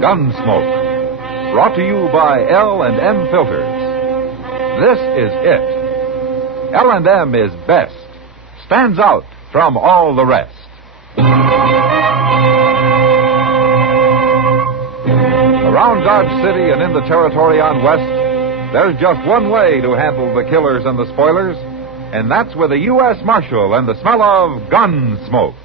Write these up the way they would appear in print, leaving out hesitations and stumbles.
Gunsmoke. Brought to you by L&M Filters. This is it. L&M is best. Stands out from all the rest. Around Dodge City and in the territory on West, there's just one way to handle the killers and the spoilers, and that's with a U.S. Marshal and the smell of Gunsmoke.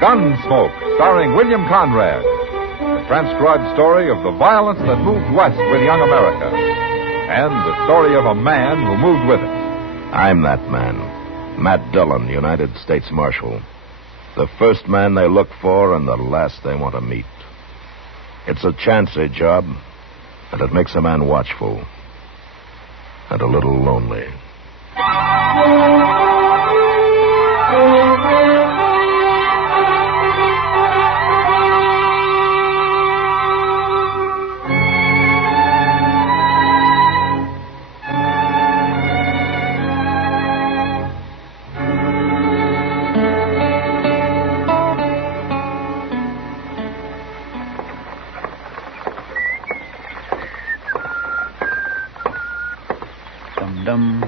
Gunsmoke, starring William Conrad. The transcribed story of the violence that moved west with young America. And the story of a man who moved with it. I'm that man. Matt Dillon, United States Marshal. The first man they look for and the last they want to meet. It's a chancy job, and it makes a man watchful. And a little lonely. Dum.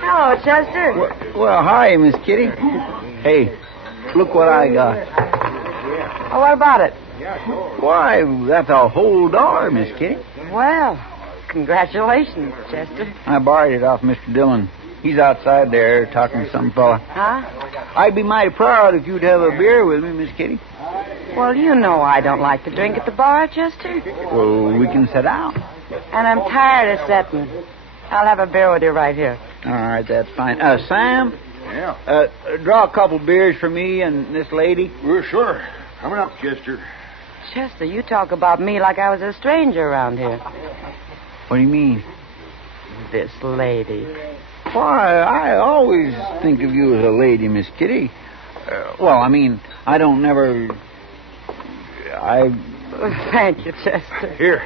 Hello, Chester. Well, hi, Miss Kitty. Hey, look what I got. Oh, what about it? Why, that's a whole $1, Miss Kitty. Well, congratulations, Chester. I borrowed it off Mr. Dillon. He's outside there talking to some fella. Huh? I'd be mighty proud if you'd have a beer with me, Miss Kitty. Well, you know I don't like to drink at the bar, Chester. Well, we can sit down. And I'm tired of sitting. I'll have a beer with you right here. All right, that's fine. Sam? Yeah? Draw a couple beers for me and this lady. Well, sure. Coming up, Chester. Chester, you talk about me like I was a stranger around here. What do you mean? This lady. Why, I always think of you as a lady, Miss Kitty. Well, I mean, I don't never... Thank you, Chester.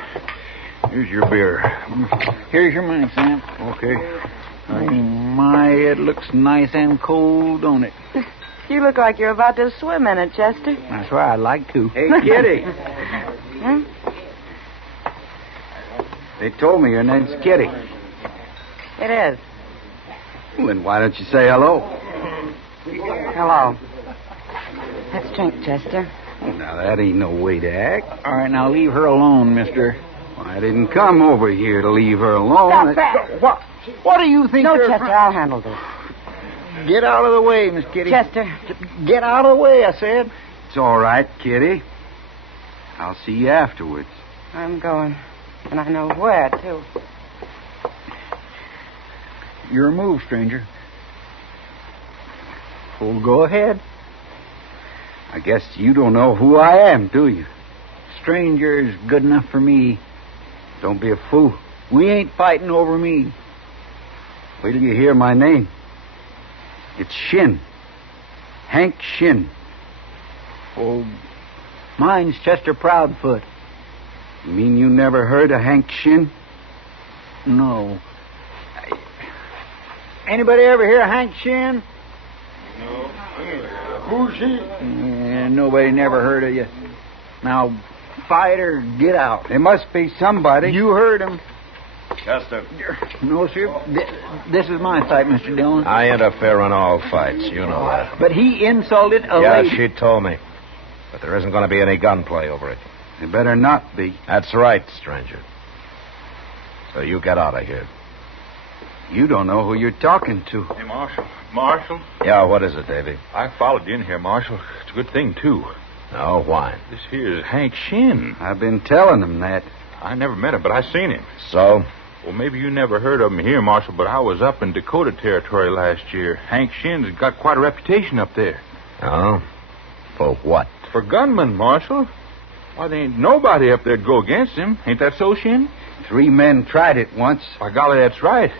Here's your beer. Here's your money, Sam. Okay. Oh, my, it looks nice and cold, don't it? You look like you're about to swim in it, Chester. That's right, I'd like to. Hey, Kitty. Hmm? They told me your name's Kitty. It is. Well, then why don't you say hello? Hello. Let's drink, Chester. Now, that ain't no way to act. All right, now leave her alone, mister. Well, I didn't come over here to leave her alone. Stop that. What do you think? No, you're Chester, I'll handle this. Get out of the way, Miss Kitty. Chester. Get out of the way, I said. It's all right, Kitty. I'll see you afterwards. I'm going. And I know where, too. Your move, stranger. Well, go ahead. I guess you don't know who I am, do you? Stranger is good enough for me. Don't be a fool. We ain't fighting over me. Wait till you hear my name. It's Shinn. Hank Shinn. Oh, mine's Chester Proudfoot. You mean you never heard of Hank Shinn? No. Anybody ever hear of Hank Shinn? No. Who's he? Yeah, nobody never heard of you. Now, fight or get out. There must be somebody. You heard him. Chester. No, sir. This is my fight, Mr. Dillon. I interfere in all fights. You know that. But he insulted a Yeah, lady. she told me. But there isn't going to be any gunplay over it. There better not be. That's right, stranger. So you get out of here. You don't know who you're talking to. Hey, Marshal. Marshal? Yeah, what is it, Davy? I followed you in here, Marshal. It's a good thing, too. No, why? This here is Hank Shinn. I've been telling him that. I never met him, but I seen him. So? Well, maybe you never heard of him here, Marshal, but I was up in Dakota Territory last year. Hank Shinn's got quite a reputation up there. Oh? For what? For gunman, Marshal. Why, there ain't nobody up there'd go against him. Ain't that so, Shinn? 3 men tried it once. By golly, that's right.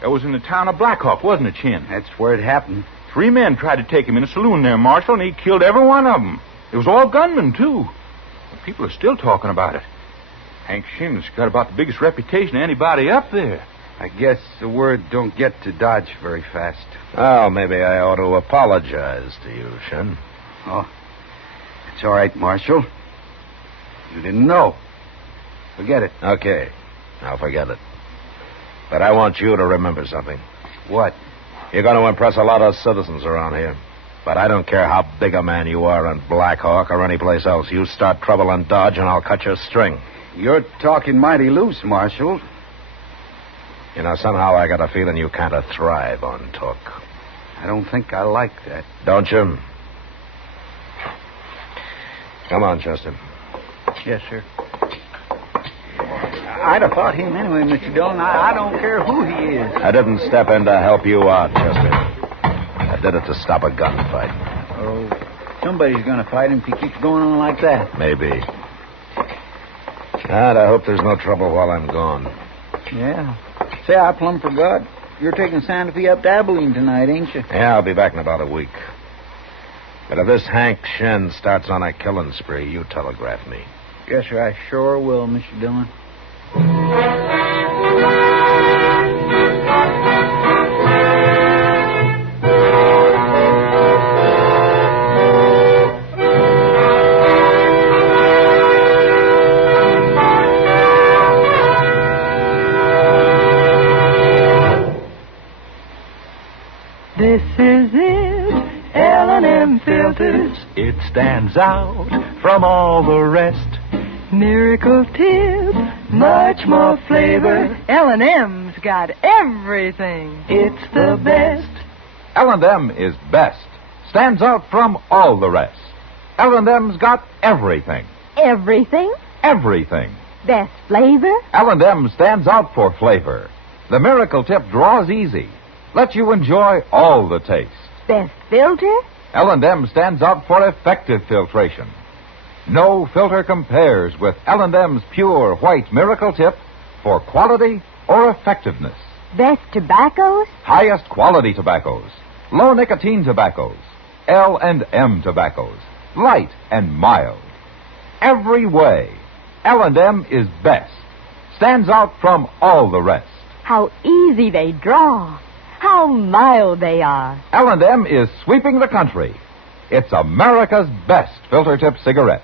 That was in the town of Blackhawk, wasn't it, Shinn? That's where it happened. 3 men tried to take him in a saloon there, Marshal, and he killed every one of them. It was all gunmen, too. People are still talking about it. Hank Shinn's got about the biggest reputation of anybody up there. I guess the word don't get to Dodge very fast. Oh, maybe I ought to apologize to you, Shinn. Oh, it's all right, Marshal. You didn't know. Forget it. Okay, I'll forget it. But I want you to remember something. What? You're going to impress a lot of citizens around here. But I don't care how big a man you are in Blackhawk or anyplace else. You start trouble in Dodge and I'll cut your string. You're talking mighty loose, Marshal. You know, somehow I got a feeling you kind of thrive on talk. I don't think I like that. Don't you? Come on, Chester. Yes, sir. I'd have fought him anyway, Mr. Dillon. I don't care who he is. I didn't step in to help you out, Chester. I did it to stop a gunfight. Oh, somebody's going to fight him if he keeps going on like that. Maybe. And I hope there's no trouble while I'm gone. Yeah. Say, I plumb forgot. You're taking Santa Fe up to Abilene tonight, ain't you? Yeah, I'll be back in about a week. But if this Hank Shinn starts on a killing spree, you telegraph me. Yes, sir, I sure will, Mr. Dillon. This is it, L&M Filters. It stands out from all the rest. Miracle tip, much more flavor. L&M's got everything. It's the best. L&M is best. Stands out from all the rest. L&M's got everything. Everything? Everything. Best flavor? L&M stands out for flavor. The Miracle Tip draws easy. Lets you enjoy all the taste. Best filter? L&M stands out for effective filtration. No filter compares with L&M's pure white Miracle Tip for quality or effectiveness. Best tobaccos? Highest quality tobaccos. Low nicotine tobaccos. L&M tobaccos. Light and mild. Every way, L&M is best. Stands out from all the rest. How easy they draw. How mild they are. L&M is sweeping the country. It's America's best filter tip cigarette.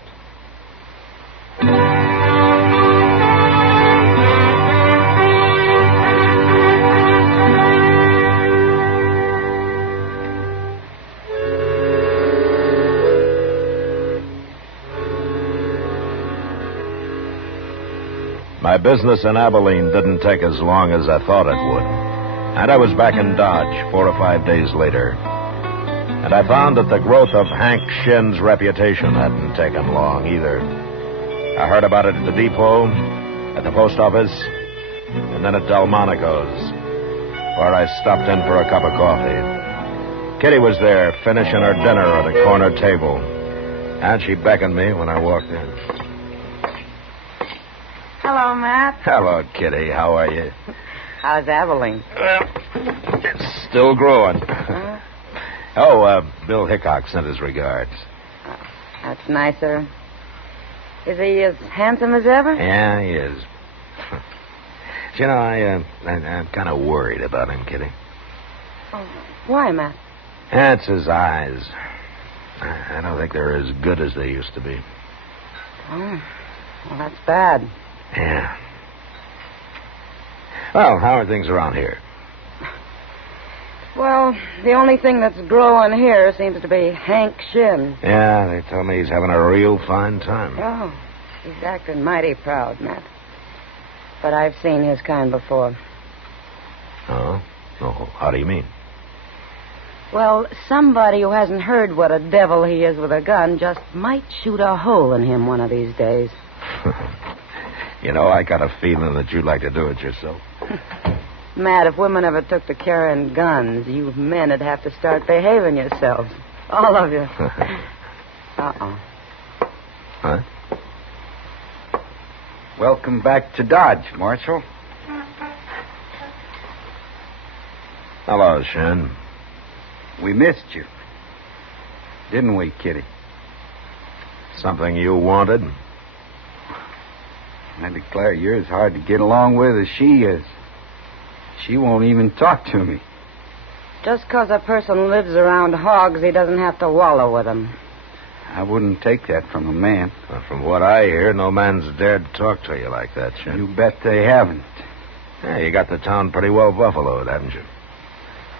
My business in Abilene didn't take as long as I thought it would. And I was back in Dodge 4 or 5 days later. And I found that the growth of Hank Shinn's reputation hadn't taken long either. I heard about it at the depot, at the post office, and then at Delmonico's, where I stopped in for a cup of coffee. Kitty was there, finishing her dinner at a corner table. And she beckoned me when I walked in. Hello, Matt. Hello, Kitty. How are you? How's Abilene? Well, it's still growing. Huh? Bill Hickok sent his regards. Oh, that's nicer. Is he as handsome as ever? Yeah, he is. You know, I'm kind of worried about him, Kitty. Oh, why, Matt? That's his eyes. I don't think they're as good as they used to be. Oh, well, that's bad. Yeah. Well, how are things around here? Well, the only thing that's growing here seems to be Hank Shinn. Yeah, they tell me he's having a real fine time. Oh, he's acting mighty proud, Matt. But I've seen his kind before. Oh? Oh, how do you mean? Well, somebody who hasn't heard what a devil he is with a gun just might shoot a hole in him one of these days. You know, I got a feeling that you'd like to do it yourself. Matt, if women ever took to carrying guns, you men would have to start behaving yourselves. All of you. Uh-oh. Huh? Welcome back to Dodge, Marshal. Hello, Shinn. We missed you. Didn't we, Kitty? Something you wanted? I declare you're as hard to get along with as she is. She won't even talk to me. Just 'cause a person lives around hogs, he doesn't have to wallow with them. I wouldn't take that from a man. Well, from what I hear, no man's dared to talk to you like that, Shinn. You bet they haven't. Yeah, you got the town pretty well buffaloed, haven't you?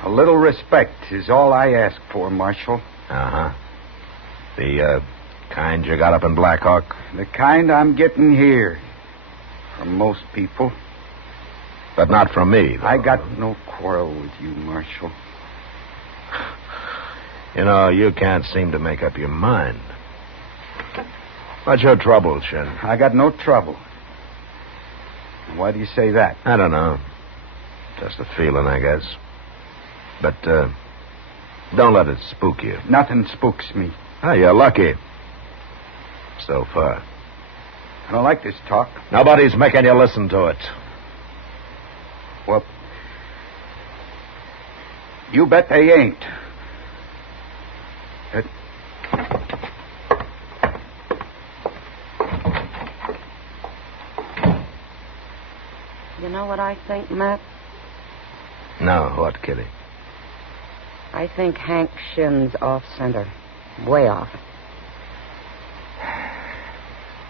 A little respect is all I ask for, Marshal. Uh-huh. The, kind you got up in Blackhawk? The kind I'm getting here. From most people. But not from me, though. I got no quarrel with you, Marshal. You know, you can't seem to make up your mind. What's your trouble, Shinn? I got no trouble. Why do you say that? I don't know. Just a feeling, I guess. But, don't let it spook you. Nothing spooks me. Oh, you're lucky. So far. I don't like this talk. Nobody's making you listen to it. Well, you bet they ain't. You know what I think, Matt? No, what, Kitty? I think Hank Shinn's off center. Way off.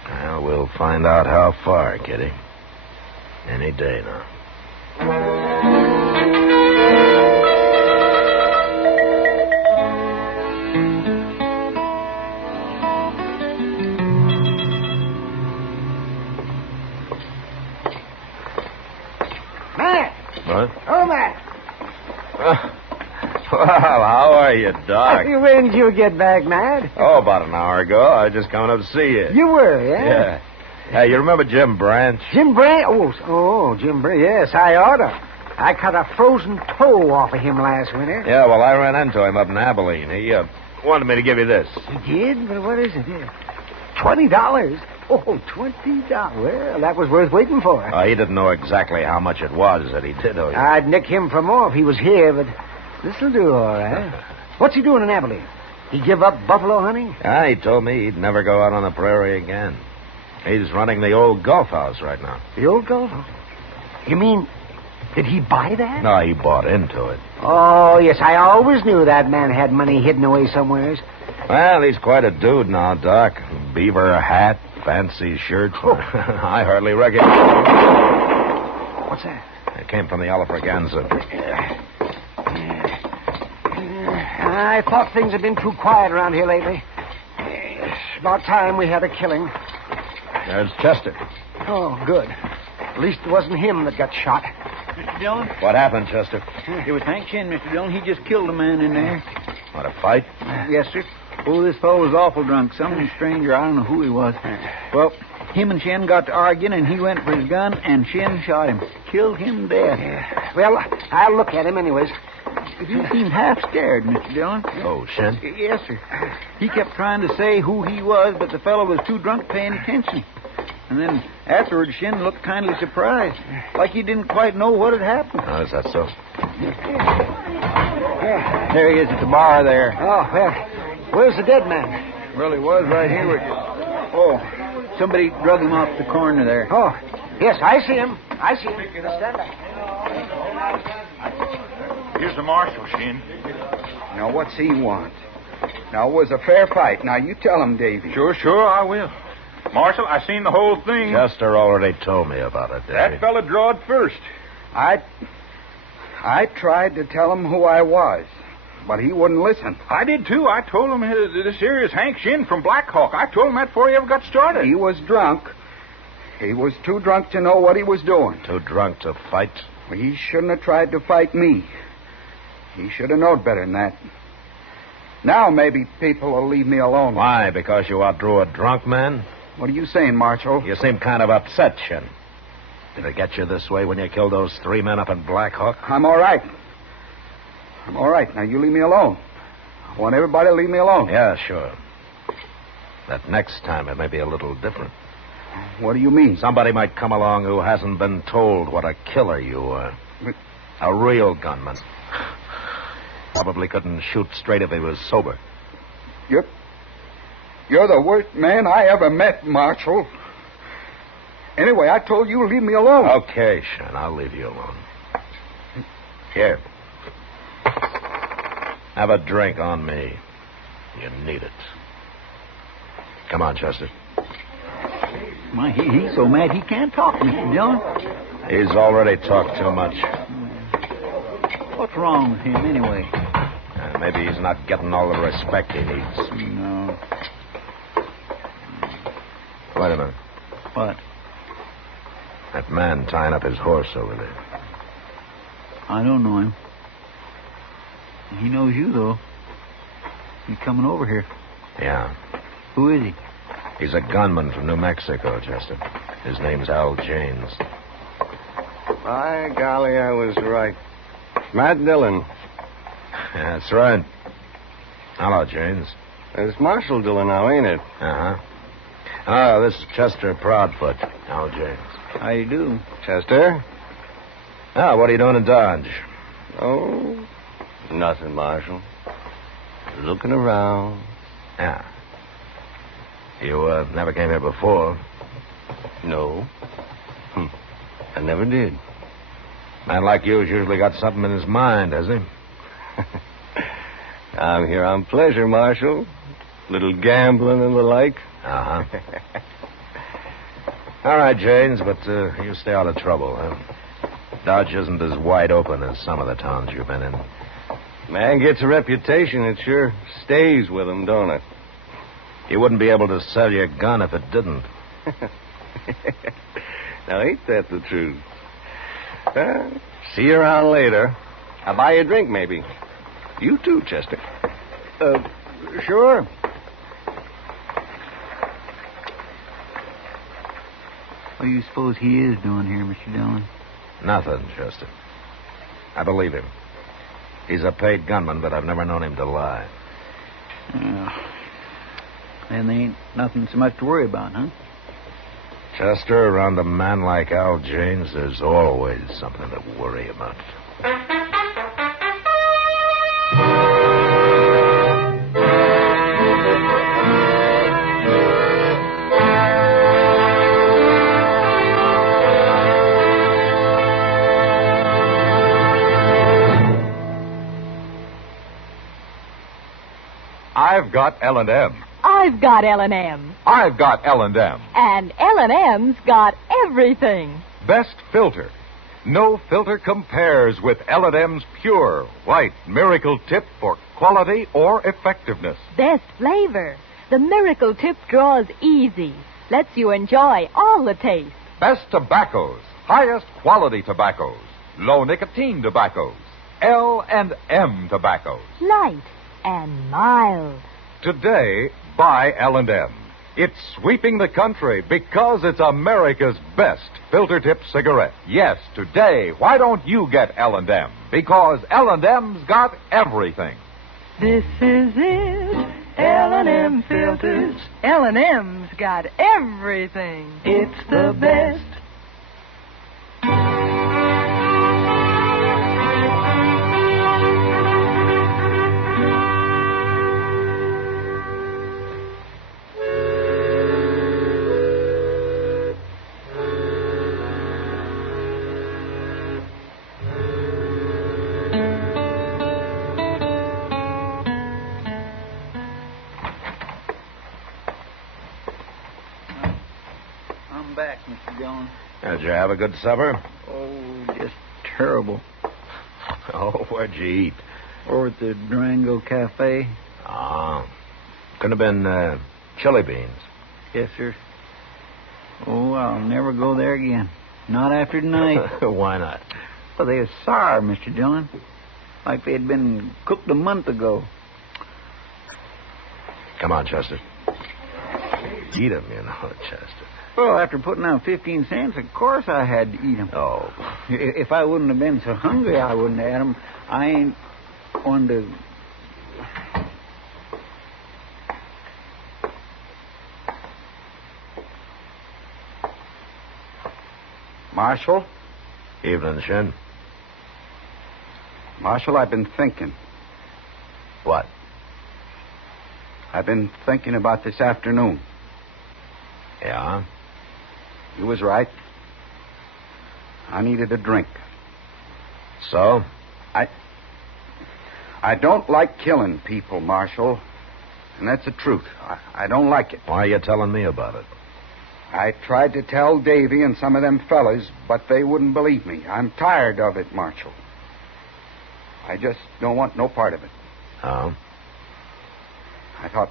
Well, we'll find out how far, Kitty. Any day now. Matt! What? Oh, Matt! Well, how are you, Doc? When did you get back, Matt? Oh, about an hour ago. I was just coming up to see you. You were, yeah? Yeah. Hey, you remember Jim Branch? Jim Branch? Oh, Jim Branch. Yes, I oughta. I cut a frozen toe off of him last winter. Yeah, well, I ran into him up in Abilene. He wanted me to give you this. You did? But what is it? $20? Oh, $20. Well, that was worth waiting for. He didn't know exactly how much it was that he did owe you. I'd nick him for more if he was here, but this'll do all right. What's he doing in Abilene? He give up buffalo hunting? He told me he'd never go out on the prairie again. He's running the old golf house right now. The old golf house? You mean, did he buy that? No, he bought into it. Oh, yes, I always knew that man had money hidden away somewheres. Well, he's quite a dude now, Doc. Beaver hat, fancy shirt. Oh. I hardly recognize him. What's that? It came from the Alafraganza. I thought things had been too quiet around here lately. It's about time we had a killing. There's Chester. Oh, good. At least it wasn't him that got shot. Mr. Dillon? What happened, Chester? It was Hank Shinn, Mr. Dillon. He just killed a man in there. What, a fight? Yes, sir. Oh, this fellow was awful drunk. Some stranger, I don't know who he was. Well, him and Shinn got to arguing, and he went for his gun, and Shinn shot him. Killed him dead. Yeah. Well, I'll look at him anyways. You seemed half scared, Mr. Dillon. Oh, Shinn? Yes, sir. He kept trying to say who he was, but the fellow was too drunk paying attention. And then afterwards, Shinn looked kindly surprised, like he didn't quite know what had happened. Oh, is that so? Yeah. There he is at the bar there. Oh, well, where's the dead man? Well, he was right here with you. Oh, somebody drug him off the corner there. Oh, yes, I see him. I see him. Stand back. Here's the marshal, Shinn. Now, what's he want? Now, it was a fair fight. Now, you tell him, Davy. Sure, I will. Marshal, I seen the whole thing. Chester already told me about it, Davy. That fella drawed first. I tried to tell him who I was, but he wouldn't listen. I did, too. I told him this here is Hank Shinn from Blackhawk. I told him that before he ever got started. He was drunk. He was too drunk to know what he was doing. Too drunk to fight? Well, he shouldn't have tried to fight me. He should have known better than that. Now maybe people will leave me alone. Why? Because you outdrew a drunk man? What are you saying, Marshal? You seem kind of upset, Shinn. Did it get you this way when you killed those 3 men up in Blackhawk? I'm all right. I'm all right. Now, you leave me alone. I want everybody to leave me alone. Yeah, sure. That next time it may be a little different. What do you mean? Somebody might come along who hasn't been told what a killer you are. A real gunman. Probably couldn't shoot straight if he was sober. You're the worst man I ever met, Marshal. Anyway, I told you to leave me alone. Okay, Shinn, I'll leave you alone. Here. Have a drink on me. You need it. Come on, Chester. My, he's so mad he can't talk, Mr. Dillon. He's already talked too much. What's wrong with him, anyway? Maybe he's not getting all the respect he needs. No. Wait a minute. What? That man tying up his horse over there. I don't know him. He knows you, though. He's coming over here. Yeah. Who is he? He's a gunman from New Mexico, Chester. His name's Al James. By golly, I was right. Matt Dillon. Yeah, that's right. Hello, James. It's Marshal Dillon now, ain't it? Uh-huh. Oh, this is Chester Proudfoot. Al James. How you do? Chester? Oh, what are you doing in Dodge? Oh, nothing, Marshal. Looking around. Yeah. You never came here before. No. I never did. Man like you's usually got something in his mind, has he? I'm here on pleasure, Marshal. Little gambling and the like. Uh-huh. All right, James, but you stay out of trouble, huh? Dodge isn't as wide open as some of the towns you've been in. Man gets a reputation, it sure stays with him, don't it? You wouldn't be able to sell your gun if it didn't. Now, ain't that the truth? See you around later. I'll buy you a drink, maybe. You too, Chester. Sure. What do you suppose he is doing here, Mr. Dillon? Nothing, Chester. I believe him. He's a paid gunman, but I've never known him to lie. Then there ain't nothing so much to worry about, huh? Chester, around a man like Al James, there's always something to worry about. I've got L&M. I've got L&M. I've got L&M. And L&M's got everything. Best filter. No filter compares with L&M's pure, white miracle tip for quality or effectiveness. Best flavor. The miracle tip draws easy. Lets you enjoy all the taste. Best tobaccos. Highest quality tobaccos. Low nicotine tobaccos. L&M tobaccos. Light and mild. Today, buy L&M. It's sweeping the country because it's America's best filter tip cigarette. Yes, today, why don't you get L&M? Because L&M's got everything. This is it. L&M filters. L&M's got everything. It's the best. Back, Mr. Dillon. Did you have a good supper? Oh, just terrible. Oh, where'd you eat? Over at the Durango Cafe. Ah. Could have been chili beans. Yes, sir. Oh, I'll never go there again. Not after tonight. Why not? Well, they were sour, Mr. Dillon. Like they had been cooked a month ago. Come on, Chester. Eat 'em, you know, Chester. Well, after putting out 15 cents, of course I had to eat them. Oh. If I wouldn't have been so hungry, I wouldn't have had them. I ain't one to... Marshal? Evening, Shinn. Marshal, I've been thinking. What? I've been thinking about this afternoon. Yeah? You was right. I needed a drink. So? I don't like killing people, Marshal. And that's the truth. I don't like it. Why are you telling me about it? I tried to tell Davy and some of them fellas, but they wouldn't believe me. I'm tired of it, Marshal. I just don't want no part of it. Oh? I thought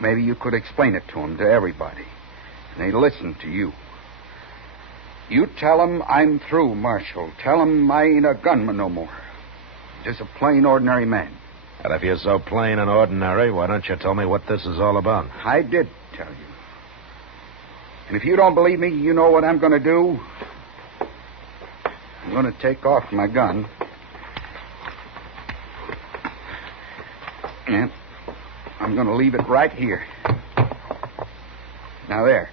maybe you could explain it to them, to everybody. And they'd listen to you. You tell them I'm through, Marshal. Tell them I ain't a gunman no more. Just a plain, ordinary man. And if you're so plain and ordinary, why don't you tell me what this is all about? I did tell you. And if you don't believe me, you know what I'm going to do? I'm going to take off my gun. And I'm going to leave it right here. Now, there.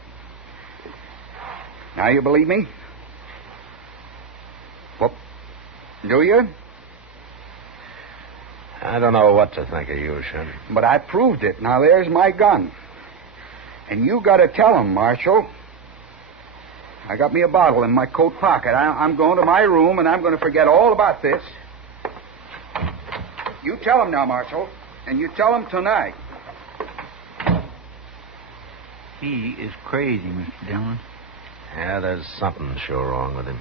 Now you believe me? Well, do you? I don't know what to think of you, Shinn. But I proved it. Now, there's my gun. And you got to tell him, Marshal. I got me a bottle in my coat pocket. I'm going to my room, and I'm going to forget all about this. You tell him now, Marshal. And you tell him tonight. He is crazy, Mr. Dillon. Yeah, there's something sure wrong with him.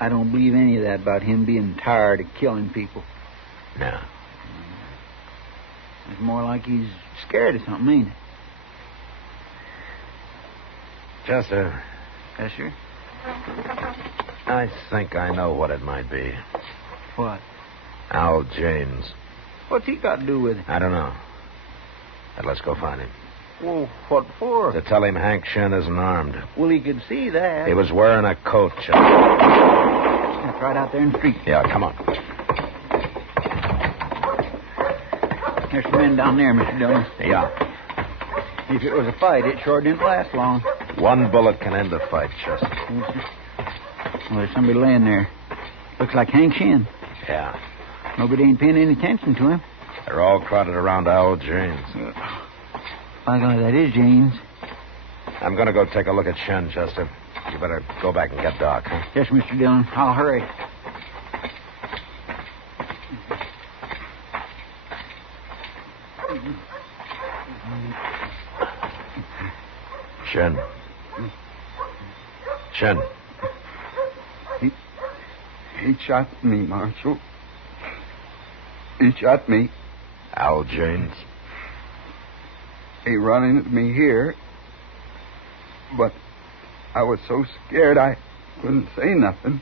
I don't believe any of that about him being tired of killing people. No. It's more like he's scared of something, ain't it? Chester. Yes, sir? I think I know what it might be. What? Al James. What's he got to do with it? I don't know. But let's go find him. Well, what for? To tell him Hank Shinn isn't armed. Well, he could see that. He was wearing a coat, Chester. That's right out there in the street. Yeah, come on. There's some men down there, Mr. Dillon. Yeah. If it was a fight, it sure didn't last long. One bullet can end a fight, Chester. Yes, sir. Well, there's somebody laying there. Looks like Hank Shinn. Yeah. Nobody ain't paying any attention to him. They're all crowded around Al James. By God, that is James. I'm going to go take a look at Shinn, Chester. You better go back and get Doc, huh? Yes, Mr. Dillon. I'll hurry. Shinn. Shinn. He shot me, Marshal. He shot me. Al James. He run into me here. But I was so scared I couldn't say nothing.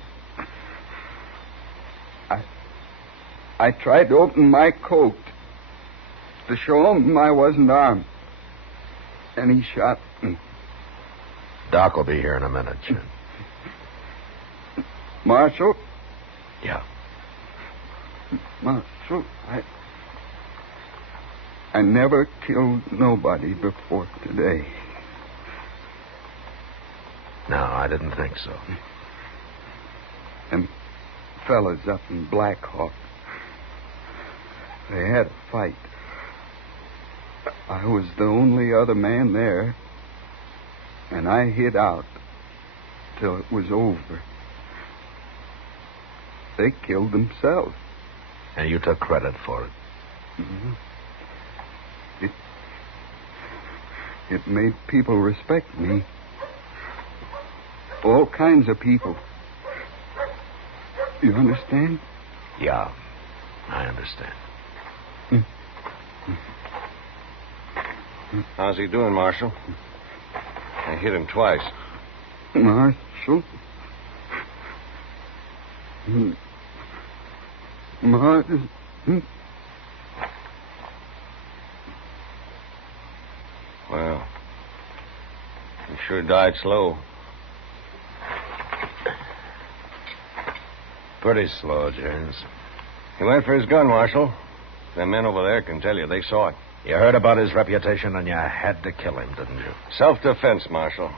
I tried to open my coat to show him I wasn't armed. And he shot me. Doc will be here in a minute, Shinn. Marshal? Yeah. Marshal, I never killed nobody before today. No, I didn't think so. Them fellas up in Blackhawk, they had a fight. I was the only other man there, and I hid out till it was over. They killed themselves. And you took credit for it. Mm-hmm. It made people respect me. All kinds of people. You understand? Yeah, I understand. How's he doing, Marshal? I hit him twice. Marshal? Marshal? Well, he sure died slow. Pretty slow, James. He went for his gun, Marshal. Them men over there can tell you. They saw it. You heard about his reputation and you had to kill him, didn't you? Self-defense, Marshal.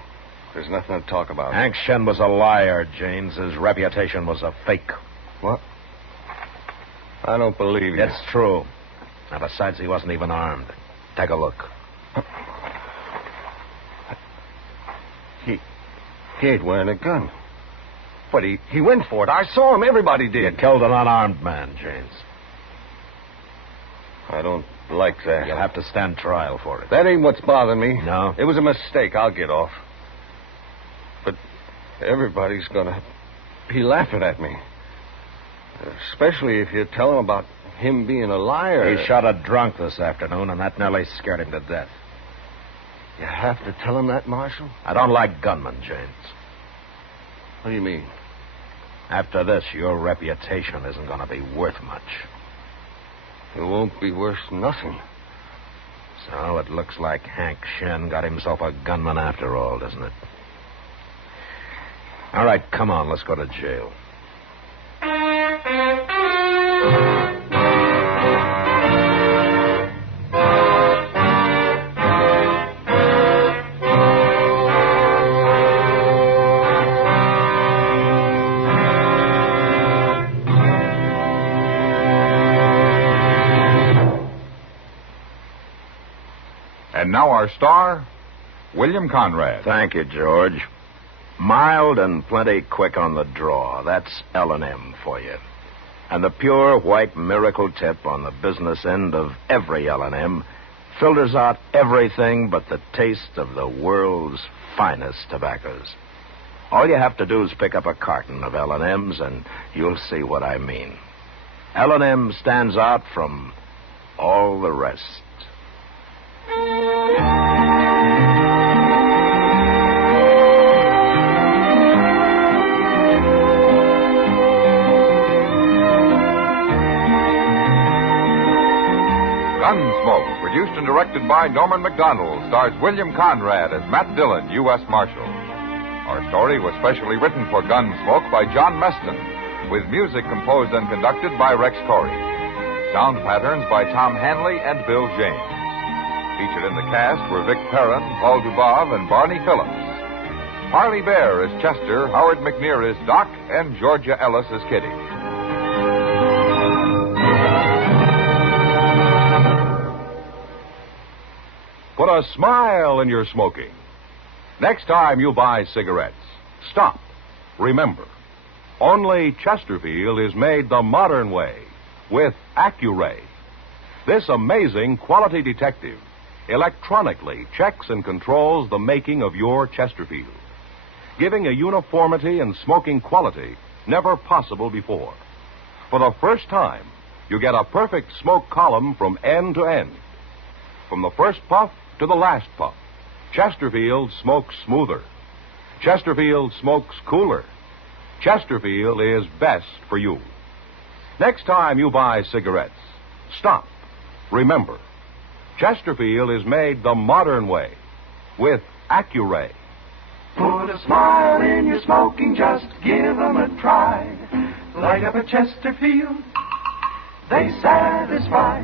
There's nothing to talk about. Hank Shinn was a liar, James. His reputation was a fake. What? I don't believe you. It's true. And besides, he wasn't even armed. Take a look. He ain't wearing a gun. But he went for it. I saw him. Everybody did. You killed an unarmed man, James. I don't like that. You'll have to stand trial for it. That ain't what's bothering me. No? It was a mistake. I'll get off. But everybody's gonna be laughing at me. Especially if you tell them about him being a liar. He shot a drunk this afternoon, and that nearly scared him to death. You have to tell him that, Marshal? I don't like gunmen, James. What do you mean? After this, your reputation isn't going to be worth much. It won't be worth nothing. So it looks like Hank Shinn got himself a gunman after all, doesn't it? All right, come on, let's go to jail. And now our star, William Conrad. Thank you, George. Mild and plenty quick on the draw. That's L&M for you. And the pure white miracle tip on the business end of every L&M filters out everything but the taste of the world's finest tobaccos. All you have to do is pick up a carton of L&Ms and you'll see what I mean. L&M stands out from all the rest. Gunsmoke, produced and directed by Norman Macdonnell, stars William Conrad as Matt Dillon, U.S. Marshal. Our story was specially written for Gunsmoke by John Meston, with music composed and conducted by Rex Corey. Sound patterns by Tom Hanley and Bill James. Featured in the cast were Vic Perrin, Paul Dubov, and Barney Phillips. Harley Bear as Chester, Howard McNear as Doc, and Georgia Ellis as Kitty. Put a smile in your smoking. Next time you buy cigarettes, stop. Remember, only Chesterfield is made the modern way with Accuray. This amazing quality detective electronically checks and controls the making of your Chesterfield, giving a uniformity and smoking quality never possible before. For the first time, you get a perfect smoke column from end to end. From the first puff to the last puff, Chesterfield smokes smoother. Chesterfield smokes cooler. Chesterfield is best for you. Next time you buy cigarettes, stop. Remember, Chesterfield is made the modern way with Accuray. Put a smile in your smoking, just give 'em a try. Light up a Chesterfield, they satisfy.